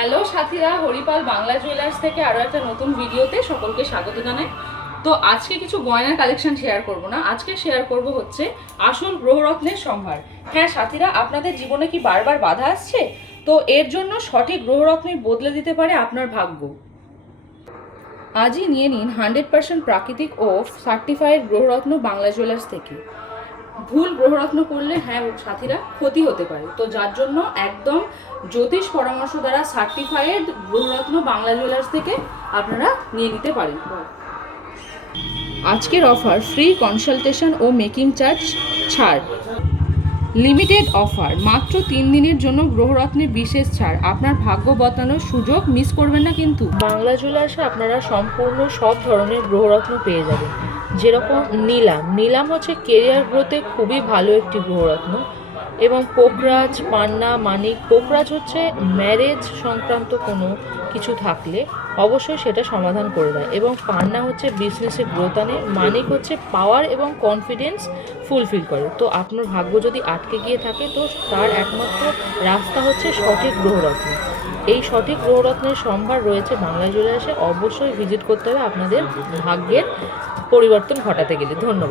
Hello সাথীরা, Haripal Bangla jewellers থেকে আরও একটা নতুন ভিডিওতে সকলকে স্বাগত জানাই। তো আজকে কিছু গয়নার কালেকশন শেয়ার করব না, আজকে শেয়ার করব হচ্ছে আসল গ্রহরত্নের সম্ভার। হ্যাঁ সাথীরা, আপনাদের জীবনে কি বারবার বাধা আসছে? তো এর জন্য সঠিক গ্রহরত্নই বদলে দিতে পারে আপনার ভাগ্য। আজই নিয়ে নিন 100% প্রাকৃতিক ও সার্টিফাইড গ্রহরত্ন বাংলা জুয়েলার্স থেকে। ভুল গ্রহরত্ন করলে হ্যাঁ সাথীরা ক্ষতি হতে পারে, তো যার জন্য একদম জ্যোতিষ পরামর্শ দ্বারা সার্টিফাইড গ্রহরত্ন বাংলা জুয়েলার্স থেকে আপনারা নিয়ে নিতে পারেন। আজকের অফার ফ্রি কনসালটেশন ও মেকিং চার্জ ছাড়, লিমিটেড অফার, মাত্র 3 দিনের জন্য গ্রহরত্নে বিশেষ ছাড়। আপনার ভাগ্য বদলানোর সুযোগ মিস করবেন না কিন্তু। বাংলা জুয়েলার্সে আপনারা সম্পূর্ণ সব ধরনের গ্রহরত্ন পেয়ে যাবেন, যেরকম নীলাম হচ্ছে কেরিয়ার গ্রোথে খুবই ভালো একটি গ্রহরত্ন, এবং পোকরাজ, পান্না, মানিক। পোকরাজ হচ্ছে ম্যারেজ সংক্রান্ত কোনো কিছু থাকলে অবশ্যই সেটা সমাধান করে দেয়, এবং পান্না হচ্ছে বিজনেসে গ্রোথ আনে, মানিক হচ্ছে পাওয়ার এবং কনফিডেন্স ফুলফিল করে। তো আপনার ভাগ্য যদি আটকে গিয়ে থাকে তো তার একমাত্র রাস্তা হচ্ছে সঠিক গ্রহরত্ন। এই সঠিক গ্রহরত্নের সম্ভার রয়েছে বাংলা জুয়েলার্সে, অবশ্যই ভিজিট করতে হবে আপনাদের ভাগ্যের পরিবর্তন ঘটাতে গেলে। ধন্যবাদ।